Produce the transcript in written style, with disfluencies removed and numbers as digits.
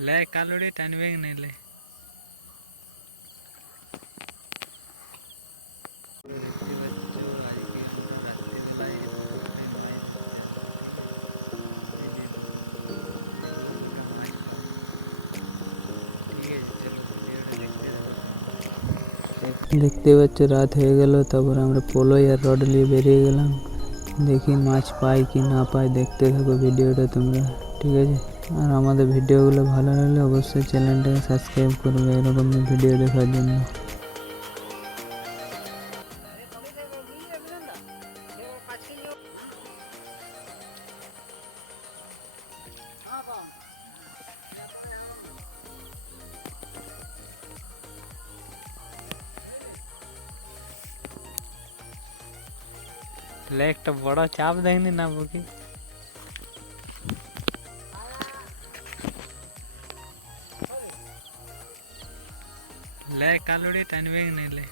ले कालोड़ी टाइनवेग नहीं ले देखते बच्चों आज की আমরা রাত্রির লাইভ প্রতিদিন লাইভ হচ্ছে আমরা ঠিক আছে এই যে এগুলো দুটো মাছ পাবো ঠিক আছে চলো ভিডিওটা দেখতে থাকো দেখতে পাচ্ছ রাত হয়ে গেল তারপর আমরা পোলো আর রড নিয়ে বেরিয়ে গেলাম দেখি মাছ পাই কি না পাই দেখতে থাকো ভিডিওটা তোমরা ঠিক আছে আর আমাদের ভিডিওগুলো ভালো লাগলে অবশ্যই চ্যানেলটাকে সাবস্ক্রাইব করবে এরকম ভিডিও দেখার জন্য ले एक बड़ा चाप देखनी ना बुकी ले कालोड़ी टाइनवेग नहीं ले